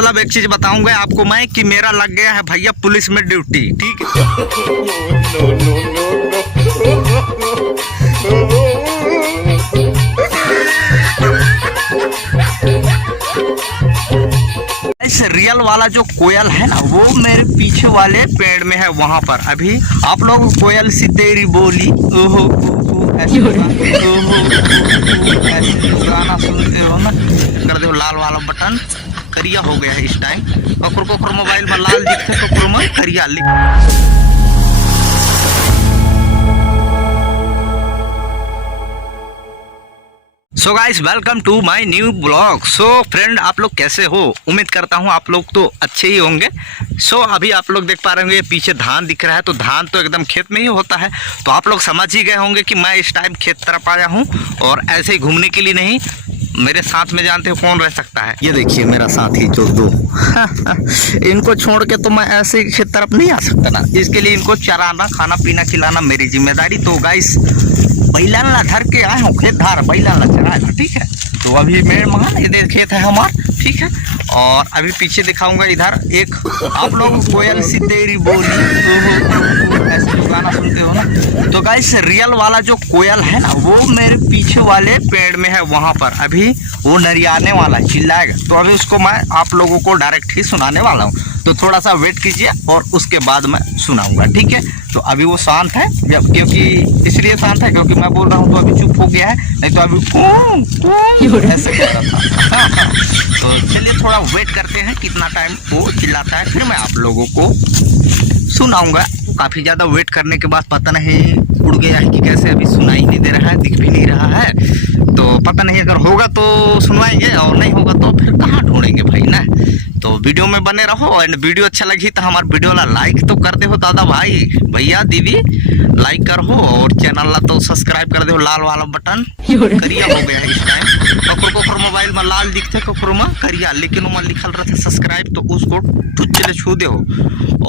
मतलब एक चीज बताऊंगा आपको मैं कि मेरा लग गया है भैया पुलिस में ड्यूटी, ठीक है। रियल वाला जो कोयल है ना वो मेरे पीछे वाले पेड़ में है, वहां पर अभी आप लोग कोयल सी तेरी बोली ओहो ऐसे गाना सुनते हो ना, कर दो लाल वाला बटन करिया हो गया है इस टाइम। कोकर मोबाइल में लाल दिखते कोकर में करिया लिख। So guys welcome to my new blog. So friend आप लोग कैसे हो, उम्मीद करता हूँ आप लोग तो अच्छे ही होंगे। सो अभी आप लोग देख पा रहे होंगे पीछे धान दिख रहा है, तो धान तो एकदम खेत में ही होता है, तो आप लोग समझ ही गए होंगे कि मैं इस टाइम खेत तरफ आया हूँ और ऐसे ही घूमने के लिए नहीं। मेरे साथ में जानते हो कौन रह सकता है, ये देखिए मेरा साथी जो दो इनको छोड़ के तो मैं ऐसे ही खेत तरफ नहीं आ सकता ना, इसके लिए इनको चराना खाना पीना खिलाना मेरी जिम्मेदारी। तो गाइस बैलन ला धर के आए हूँ खेत धार, बैलन ला चराएगा, ठीक है। तो अभी मेरे महान इधर खेत है हमार, ठीक है। और अभी पीछे दिखाऊंगा इधर एक आप लोग कोयल सी तेरी बोली ऐसे जो गाना सुनते हो ना, तो गाइस रियल वाला जो कोयल है ना वो मेरे पीछे वाले पेड़ में है, वहां पर अभी वो नरियाने वाला चिल्लाएगा, तो अभी उसको मैं आप लोगों को डायरेक्ट ही सुनाने वाला हूँ। तो थोड़ा सा वेट कीजिए और उसके बाद मैं सुनाऊंगा, ठीक है। तो अभी वो शांत है, क्योंकि इसलिए शांत है क्योंकि मैं बोल रहा हूँ तो अभी चुप हो गया है, नहीं तो अभी ऐसे कर रहा था। तो चलिए थोड़ा वेट करते हैं कितना टाइम वो चिल्लाता है, फिर मैं आप लोगों को सुनाऊंगा। काफी ज्यादा वेट करने के बाद पता नहीं उड़ गया है कि कैसे, अभी सुनाई नहीं दे रहा है, दिख भी नहीं रहा है, तो पता नहीं अगर होगा तो सुनवाएंगे और नहीं होगा तो फिर कहाँ ढूंढेंगे भाई ना। तो वीडियो में बने रहो एंड वीडियो अच्छा लगी तो हमारे वीडियो ला लाइक तो कर दे हो दादा भाई भैया दीदी, लाइक कर हो और चैनल ला तो सब्सक्राइब कर दे हो, लाल वाला बटन करिया हो गया है इस टाइम। कोकर मोबाइल में लाल दिखते कोकर में करिया, लेकिन वो लिखल रहता सब्सक्राइब, तो उसको चले छू दे हो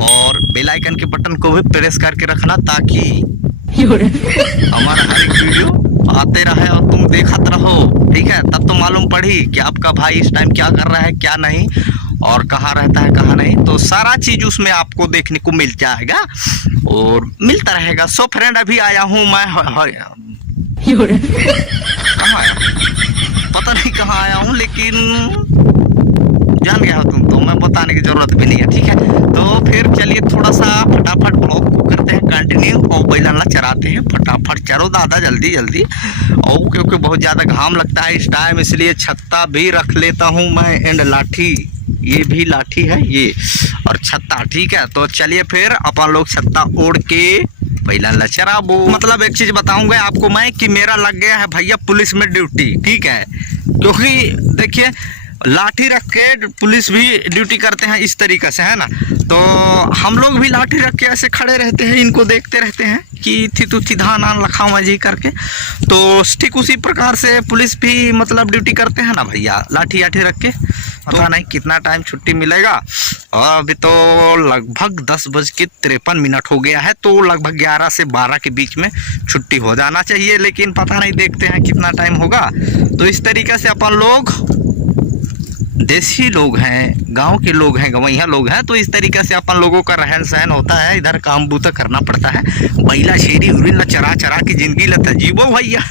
और बेल आइकन के बटन को भी प्रेस करके रखना ताकि हमारा हर एक वीडियो आते रहे और तुम देखते रहो, ठीक है। तब तो मालूम पड़ी कि आपका भाई इस टाइम क्या कर रहा है क्या नहीं और कहाँ रहता है कहाँ नहीं, तो सारा चीज उसमें आपको देखने को मिल जाएगा और मिलता रहेगा। सो फ्रेंड अभी आया हूँ मैं कहाँ आया पता नहीं कहाँ आया हूँ, लेकिन जान गया हो तुम, तो मैं बताने की जरूरत भी नहीं है, ठीक है। तो फिर चलिए थोड़ा सा फटाफट ब्लॉग को करते हैं कंटिन्यू और बैलाना चराते हैं, फटाफट चलो दादा जल्दी जल्दी। और क्योंकि बहुत ज़्यादा घाम लगता है इस टाइम, इसलिए छत्ता भी रख लेता हूँ मैं एंड लाठी, ये भी लाठी है ये और छत्ता, ठीक है। तो चलिए फिर अपन लोग छत्ता ओढ़ के बैलाना चराबो। मतलब एक चीज बताऊंगा आपको मैं कि मेरा लग गया है भैया पुलिस में ड्यूटी, ठीक है। क्योंकि देखिए लाठी रख के पुलिस भी ड्यूटी करते हैं इस तरीके से, है ना। तो हम लोग भी लाठी रख के ऐसे खड़े रहते हैं, इनको देखते रहते हैं कि थी तू थी धान आन लखा मजी करके, तो ठीक उसी प्रकार से पुलिस भी मतलब ड्यूटी करते हैं ना भैया, लाठी आठी रख के। पता नहीं कितना टाइम छुट्टी मिलेगा, और अभी तो लगभग 10:53 हो गया है, तो लगभग 11 से 12 के बीच में छुट्टी हो जाना चाहिए, लेकिन पता नहीं देखते हैं कितना टाइम होगा। तो इस तरीके से अपन लोग देसी लोग हैं, गांव के लोग हैं, गवैया लोग हैं, तो इस तरीके से अपन लोगों का रहन सहन होता है, इधर काम बूता करना पड़ता है। बैला शेरी उरी ला चरा चरा की जिंदगी लता जीवो भैया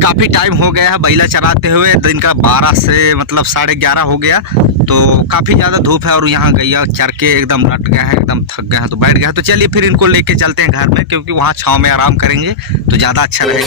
काफी टाइम हो गया है बैला चराते हुए, दिन का 12 से मतलब 11:30 हो गया, तो काफी ज्यादा धूप है और यहाँ गैया चर के एकदम लट गए हैं, एकदम थक गए हैं, तो बैठ गया है। तो चलिए फिर इनको लेके चलते हैं घर में, क्योंकि वहाँ छाँव में आराम करेंगे तो ज्यादा अच्छा रहेगा।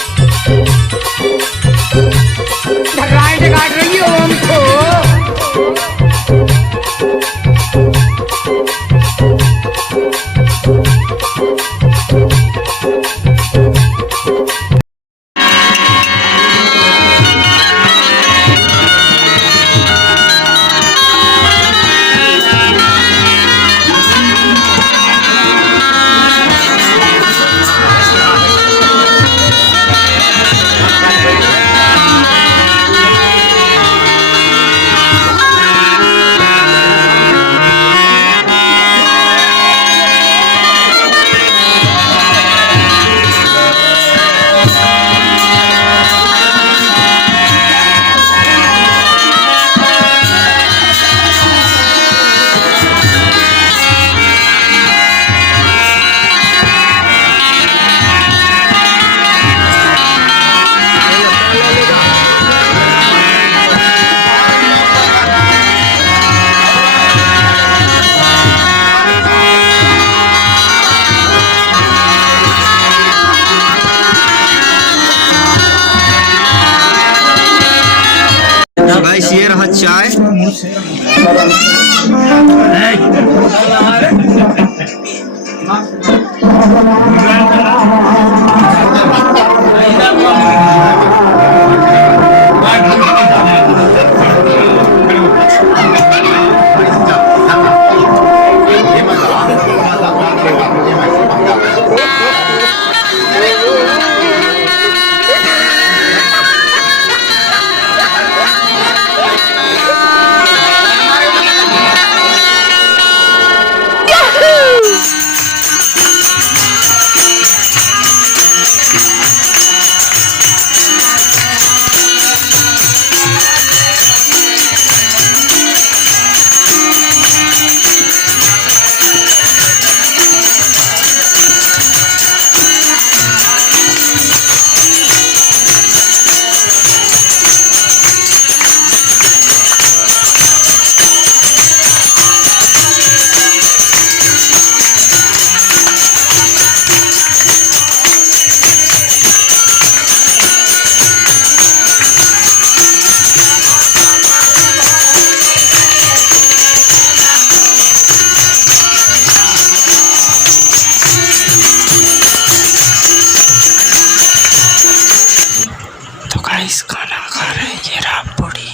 गाइस खाना खा रहे हैं, ये रहा पूड़ी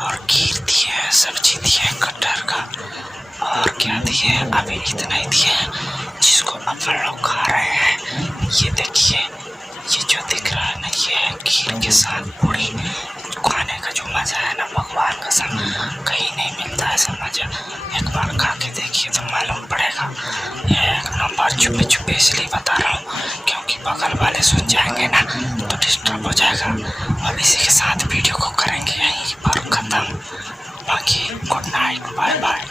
और खीर दिए, सब्जी दिए कटहर का, और क्या दिए अभी इतना ही दिए जिसको अपन लोग खा रहे हैं। ये देखिए, ये जो दिख रहा है ना, ये है खीर के साथ पूड़ी। खाने का जो मज़ा है ना, भगवान कसम कहीं नहीं मिलता ऐसा मज़ा। एक बार खा के देखिए तो मालूम पड़ेगा। ये एक नंबर। छुपे छुपे इसलिए बता रहा हूँ क्योंकि बगल वाले सुन जाएंगे ना तो डिस्टर्ब हो जाएगा। और इसी के साथ वीडियो को करेंगे यहीं पर ख़त्म। बाकी गुड नाइट, बाय बाय।